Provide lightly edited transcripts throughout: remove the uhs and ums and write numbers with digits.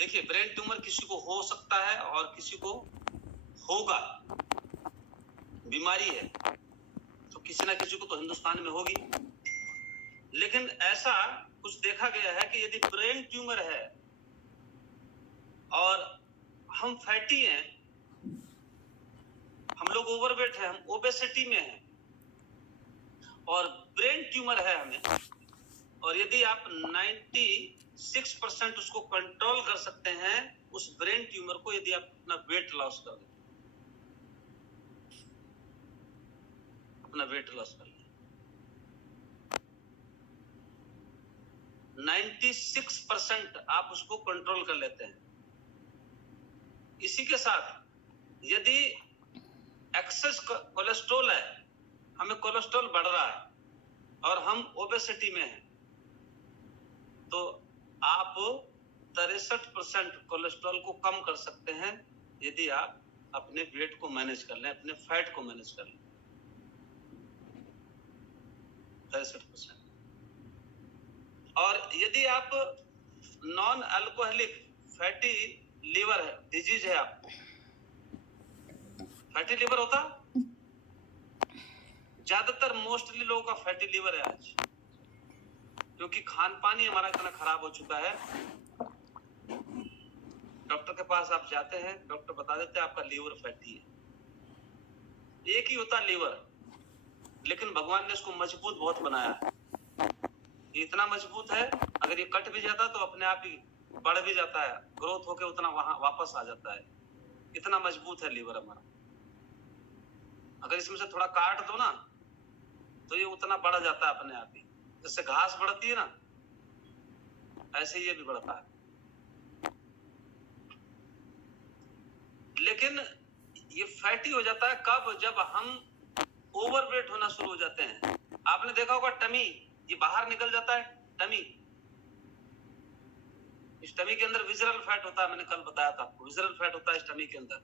देखिए brain tumour किसी को हो सकता है और किसी को होगा, बीमारी है तो किसी ना किसी को तो हिंदुस्तान में होगी। लेकिन ऐसा कुछ देखा गया है कि यदि ब्रेन ट्यूमर है और हम फैटी हैं, हम लोग ओवरवेट है, हम ओबेसिटी में हैं और ब्रेन ट्यूमर है हमें, और यदि आप 96% उसको कंट्रोल कर सकते हैं, उस ब्रेन ट्यूमर को, यदि आप अपना वेट लॉस कर लें, अपना वेट लॉस कर लें, 96% आप उसको कंट्रोल कर लेते हैं। इसी के साथ यदि एक्सेस कोलेस्ट्रॉल है, हमें कोलेस्ट्रॉल बढ़ रहा है और हम ओबेसिटी में हैं, तो आप 63% कोलेस्ट्रॉल को कम कर सकते हैं यदि आप अपने वेट को मैनेज कर लें, अपने फैट को मैनेज कर लें। 63%। और यदि आप नॉन अल्कोहलिक फैटी लीवर है, डिजीज है आपको, फैटी लीवर होता, ज्यादातर मोस्टली लोगों का फैटी लीवर है आज, क्योंकि खान पान ही हमारा इतना खराब हो चुका है। डॉक्टर के पास आप जाते हैं, डॉक्टर बता देते हैं आपका लीवर फैटी है। एक ही होता लीवर, लेकिन भगवान ने इसको मजबूत बहुत बनाया है। ये इतना मजबूत है, अगर ये कट भी जाता तो अपने आप ही बढ़ भी जाता है, ग्रोथ होके उतना वहां वापस आ जाता है। इतना मजबूत है लीवर हमारा। अगर इसमें से थोड़ा काट दो ना तो ये उतना बढ़ जाता है अपने आप ही। जैसे घास बढ़ती है ना, ऐसे ये भी बढ़ता है। लेकिन ये फैटी हो जाता है कब? जब हम ओवरवेट होना शुरू हो जाते हैं। आपने देखा होगा टमी, ये बाहर निकल जाता है टमी। इस टमी के अंदर विजरल फैट होता है, मैंने कल बताया था आपको, विजरल फैट होता है इस टमी के अंदर।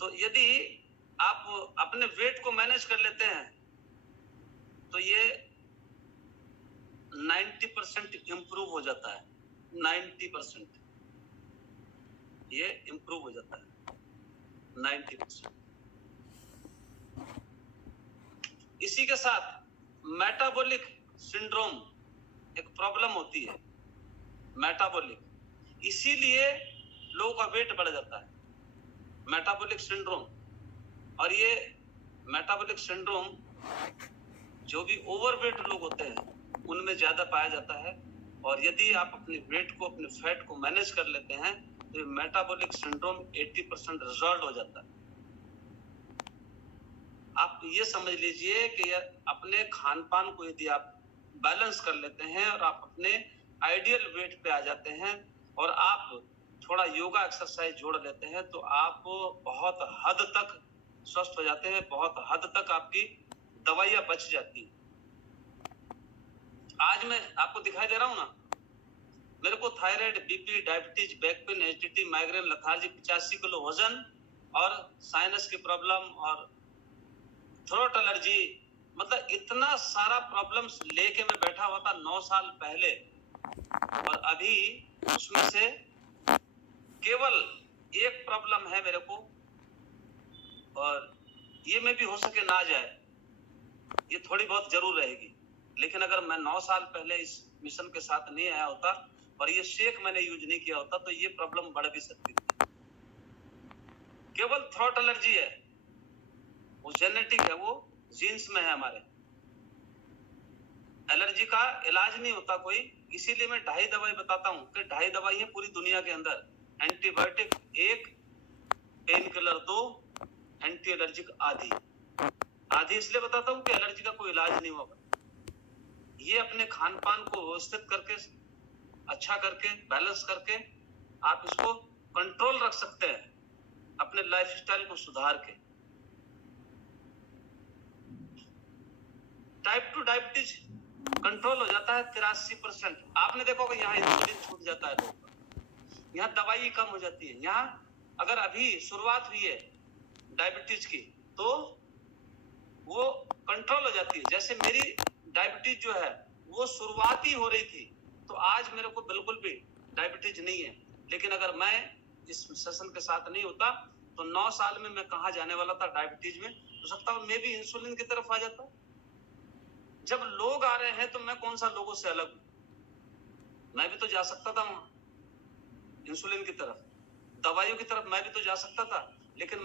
तो यदि आप अपने वेट को मैनेज कर लेते हैं तो ये 90% इंप्रूव हो जाता है। 90% ये इंप्रूव हो जाता है, 90%। इसी के साथ मेटाबॉलिक सिंड्रोम एक प्रॉब्लम होती है, मेटाबॉलिक, इसीलिए लोगों का वेट बढ़ जाता है, मेटाबॉलिक सिंड्रोम। और ये मेटाबॉलिक सिंड्रोम जो भी ओवरवेट लोग होते हैं उनमें ज्यादा पाया जाता है। और यदि आप अपने वेट को, अपने फैट को मैनेज कर लेते हैं तो मेटाबॉलिक सिंड्रोम 80% रिजॉल्व हो जाता है। आप ये समझ लीजिए कि अपने खान पान को यदि आप बैलेंस कर लेते हैं और आप अपने आइडियल वेट पे आ जाते हैं और आप थोड़ा योगा एक्सरसाइज जोड़ लेते हैं तो आप बहुत हद तक स्वस्थ हो जाते हैं, बहुत हद तक आपकी दवाइयां बच जाती हैं। आज मैं आपको दिखाई दे रहा हूं ना, मेरे को thyroid, BP, diabetes, back pain, acidity, migraine, lethargy, 85 kilo वजन और साइनस की प्रॉब्लम और थ्रोट एलर्जी, मतलब इतना सारा प्रॉब्लम्स लेके मैं बैठा हुआ था 9 साल पहले, और अभी उसमें से केवल एक प्रॉब्लम है मेरे को, और ये में भी हो सके ना जाए, ये थोड़ी बहुत जरूर रहेगी। लेकिन अगर मैं 9 साल पहले इस मिशन के साथ नहीं आया होता और ये शेक मैंने यूज नहीं किया होता तो ये प्रॉब्लम बढ़ भी सकती थी। केवल थ्रोट एलर्जी है, वो जेनेटिक है, वो जीन्स में है हमारे। एलर्जी का इलाज नहीं होता कोई, इसीलिए मैं 2.5 दवाई बताता हूँ कि 2.5 दवाई है पूरी दुनिया के अंदर। Antibiotic 1, pain killer 2, anti allergic आधी। इसलिए बताता हूँ कि एलर्जी का कोई इलाज नहीं होगा। ये अपने खान पान को व्यवस्थित करके, अच्छा करके, बैलेंस करके आप इसको कंट्रोल रख सकते हैं, अपने लाइफस्टाइल को सुधार के। टाइप 2 डायबिटीज कंट्रोल हो जाता है 83%। आपने देखा होगा यहाँ इंसुलिन छूट जाता है लोगों का, यहाँ दवाई कम हो जाती है। यहाँ अगर अभी शुरुआत हुई है डायबिटीज की तो वो कंट्रोल हो जाती है। जैसे मेरी डायबिटीज जो है वो शुरुआती हो रही थी, तो आज मेरे को बिल्कुल भी डायबिटीज नहीं है। लेकिन अगर मैं इस सेशन के साथ नहीं होता तो 9 साल में मैं कहाँ जाने वाला था डायबिटीज में, हो सकता है मैं भी इंसुलिन की तरफ आ जाता। जब लोग आ रहे हैं तो मैं कौन सा लोगों से अलग हूं? मैं भी तो जा सकता था वहां इंसुलिन की तरफ, दवाइयों की तरफ मैं भी तो जा सकता था, लेकिन